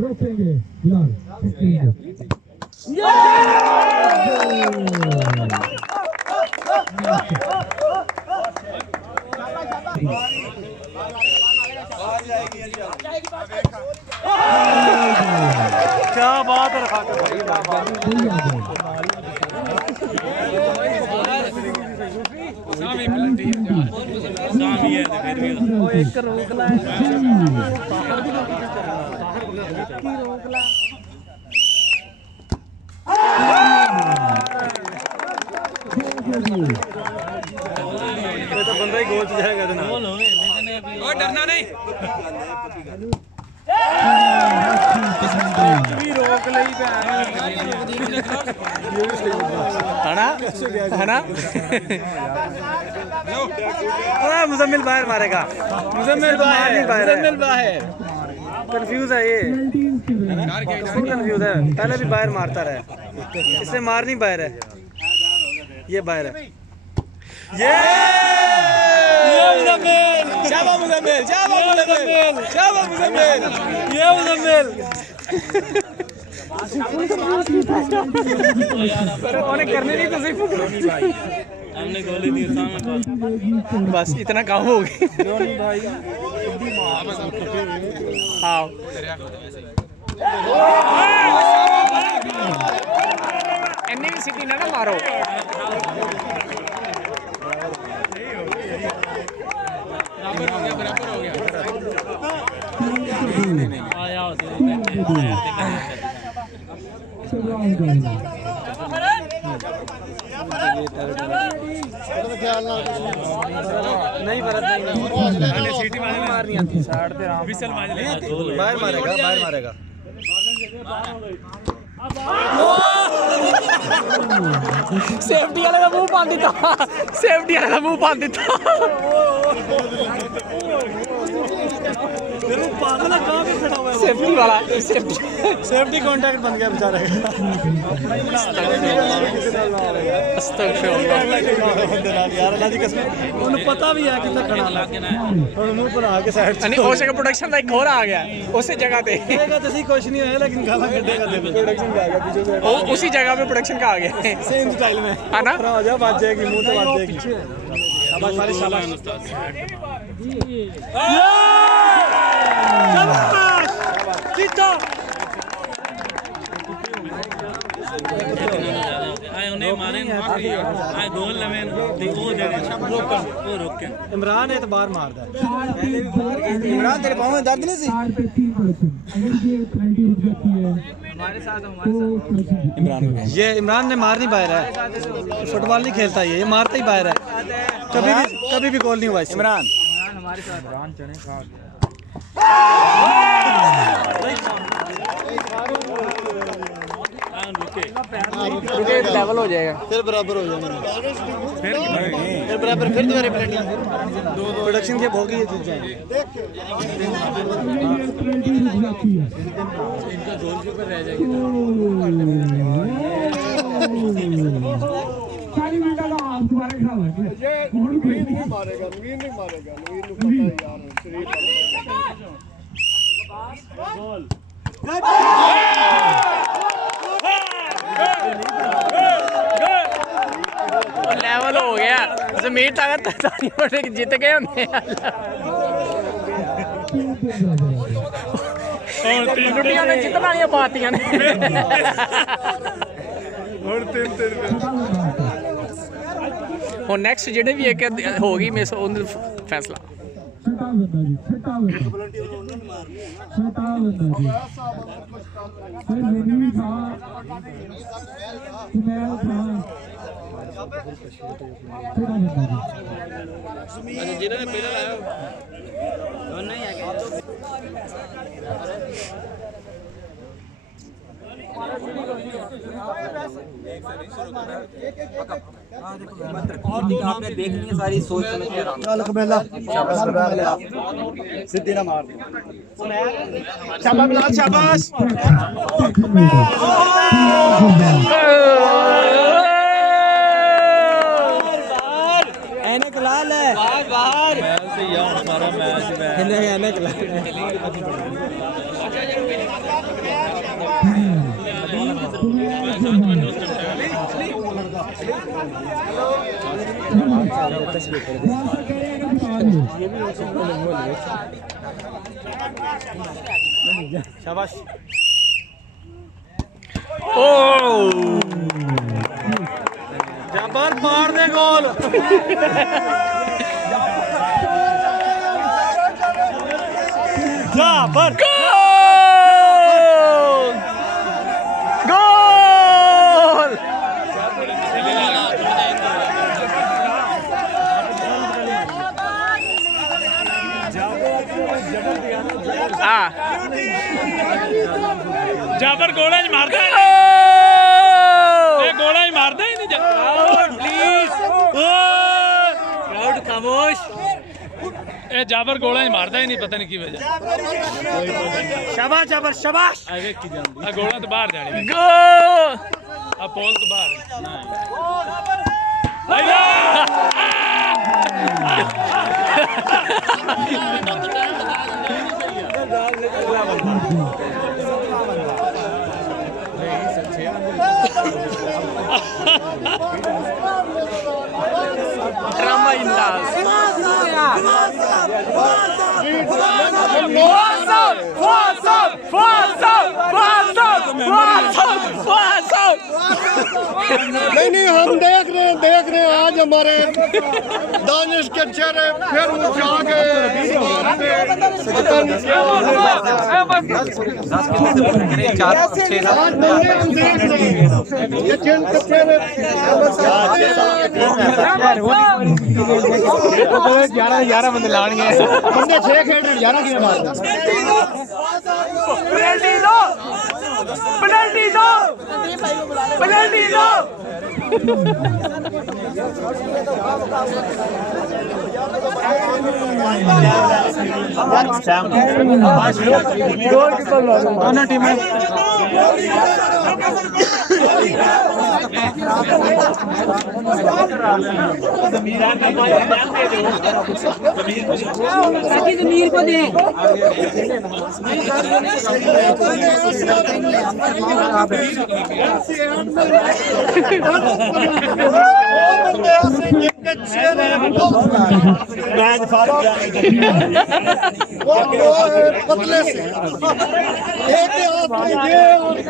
रोकेंगे बिलाल क्या बात है एक रोकला तो बंदा ही गोल जाएगा और डरना नहीं रोक ली है ना मुजम्मिल बाहर मारेगा मुजम्मिल बाहर कंफ्यूज है ये कंफ्यूज है पहले भी बाहर मारता रहा इससे मार नहीं बाहर है ये बाहर है ये करने नहीं तो हमने गोली दी बस इतना काम हो गई हाँ एनी सिटी ना मारो बराबर हो गया नहीं सीटी मारनी आती बाहर मारेगा सेफ्टी वाले का मुंह पान दिता सेफ्टी वाला सेफ्टी कॉन्टैक्ट बन गया बेचारे पता भी है कितना खड़ा मुंह पर आके साइड प्रोडक्शन का एक और आ गया उसी जगह पे कुछ नहीं है लेकिन गाना कटेगा प्रोडक्शन का आ गया पीछे से उसी जगह पे प्रोडक्शन का आ गया सेम स्टाइल में है ना आजा बात जाएगी मुंह से बात जाएगी शाबाश सारे शाबाश शाबाश जीतो इमरान एतबार मारदा इमरान तेरे पाँव में दर्द नहीं सी ये इमरान ने मार नहीं बाहर है फुटबॉल नहीं खेलता ये मारता ही बाहर है कभी भी गोल नहीं हुआ इमरान हमारे साथ इमरान चने खा रुके लेवल हो जाएगा फिर बराबर हो जाएगा फिर बराबर फिर दोबारा पेनल्टी प्रोडक्शन की होगी ये जीत जाएंगे इनका गोल के ऊपर रह जाएगी लेवल हो गया जमीन ताकत जीत गए होंगे लुटिया ने जितना नहीं पातियां ने और नेक्स्ट जेडे भी एक होगी मिस फैसला जिन्होंने पहला लाया नहीं है और आपने देख ली सारी सोच समझ के सिद्धि ना मार शाबाश बिलाल शाबाश ऐनक खिला ले बाहर हमारा मैच शाबाश ओ जबर मार दे गोल जबर गोल जबर गोला च मारदा है गोला च मारदा ही नहीं प्लीज क्राउड खामोश ए जाबर गोला ही मारदा ही नहीं पता नहीं की वजह शाबाश जाबर शाबाश आगे की जांदी आ गोला तो बाहर जानी गोल आ पोल तो बाहर ड्रामा इंदाज नहीं हम देख रहे हैं आज हमारे दानिश के चेहरे फिर मुरझा गए ये जिनके चेहरे 11 बंदे लाने बंदे 6 खेल रहे 11 की मार पेनल्टी दो पेनल्टी दो जमीर को दे मैच पतले से एक हाथ में ये